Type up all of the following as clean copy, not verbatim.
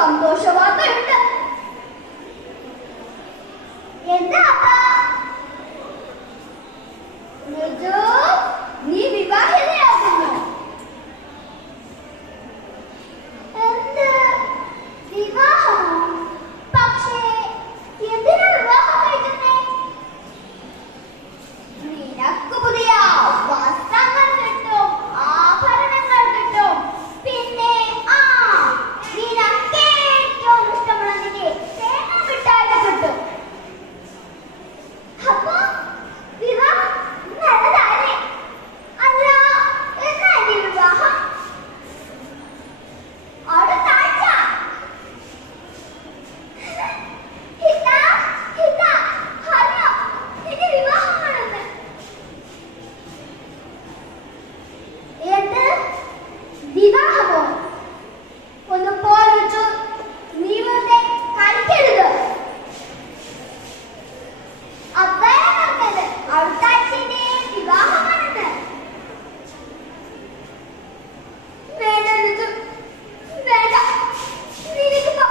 സന്തോഷ വാർത്തയുണ്ട്. എന്താ നീ വിവാഹിതയാകുന്നു? എന്ത് വിവാഹമോ? പക്ഷേ എന്തിനാ വിവാഹം കഴിക്കുന്നേ? നിനക്ക് പുതിയ വസ്ത്രങ്ങൾ കിട്ടും, ആഭരണങ്ങൾ കിട്ടും, പിന്നെ നിനക്ക് ഏറ്റവും ഇഷ്ടമുള്ള തേങ്ങ മിഠായി കിട്ടും. അപ്പൊ വിവാഹം നല്ലതല്ലേ? അല്ല, എന്നാ എന്റെ വിവാഹം? അടുത്ത ആഴ്ച. അറിയാം എന്റെ വിവാഹമാണെന്ന്. എന്ത് വിവാഹമോ? ഒന്ന് പോലു, നീ വെറുതെ കളിക്കരുത്. അപ്പഴേ പറഞ്ഞത് അടുത്ത ആഴ്ചയുടെ വിവാഹമാണെന്ന്. വേണ്ട, വേണ്ട, നിനക്കിപ്പോ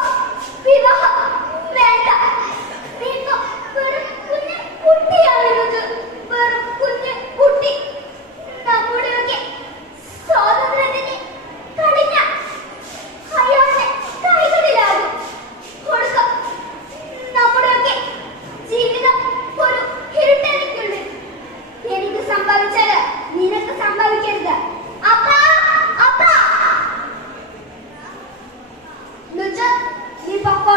വിവാഹം വേണ്ട. നീ ഇപ്പൊ വെറും കുഞ്ഞു കുട്ടിയായിരുന്നു, വെറും കുഞ്ഞു കുട്ടി. നമ്മുടെയൊക്കെ സ്വാതന്ത്ര്യത്തിന് കടിഞ്ഞ അയാളുടെ കൈകളിലാകും കൊടുക്ക. നമ്മുടെയൊക്കെ ജീവിതം ഒരു ഇരുട്ടരയ്ക്കുള്ളിൽ. എനിക്ക് സംഭവിച്ചത് നിനക്ക് സംഭവിക്കരുത്. നീ പൊക്കോ.